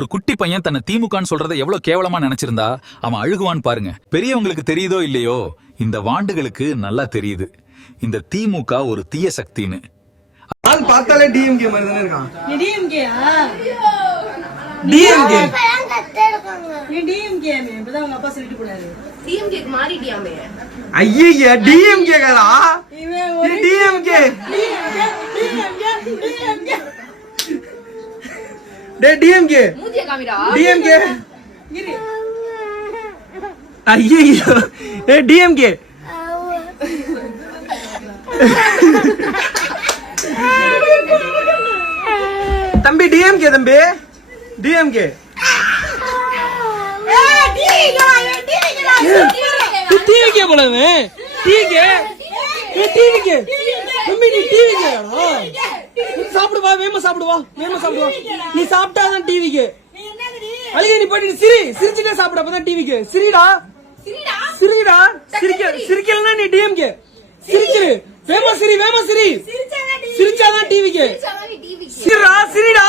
ஒரு குட்டி பையன் தன்னை திமுகன்னு சொல்றதை எவ்வளவு கேவலமா நினைச்சிருந்தா அவன் அழுகுவான்னு பாருங்க. பெரியவங்களுக்கு தெரியுதோ இல்லையோ, இந்த வாண்டுகளுக்கு நல்லா தெரியுது இந்த திமுக ஒரு தீய சக்தின்னு. ஆள் பார்த்தாலே டிஎம்கே மாதிரி தானே இருக்கான். நீ டிஎம்கேயா? டிஎம்கே நீ டிஎம்கே இப்பதான் உங்க அப்பா சொல்லிட்டு போனாரு. டிஎம்கே மாறிட்டியாமே. ஐயா டிஎம்கே கடா. டிஎம்கே டே டிஎம்கே மூஞ்சிய காமிடா. டிஎம்கே இரு. ஐயா டே டிஎம்கே தம்பி டிஎம்கே தம்பி டிஎம்கே டிவிகே போலவே டிவிகே டிவிகே தம்பி நீ டிவிகே சாப்பிடுவா வேமா சாப்பிடுவா நீ சாப்பிட்டாதான் டிவிகே அழுகை நீ போயிட்டு சிரிச்சுட்டே சாப்பிட அப்பதான் டிவிகே சிரிடா சிரிக்கலன்னா நீ டிஎம்கே சிரிச்சிரு வேமா சிரி சிரிச்சாதான் டிவிகே சிரிடா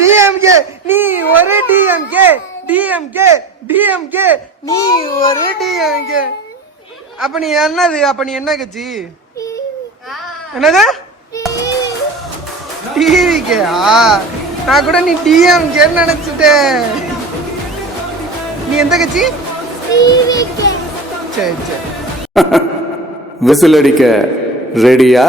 டிஎம்கே நீ ஒரு டிஎம்கே நீ ஒரு டிஎம்கே. அப்ப நீ என்ன கட்சி? என்னது டிவிகேயா? நான் கூட நீ டிஎம்கே நினைச்சிட்டேன். நீ எந்த கட்சி? சரி விசில் அடிக்க ரெடியா?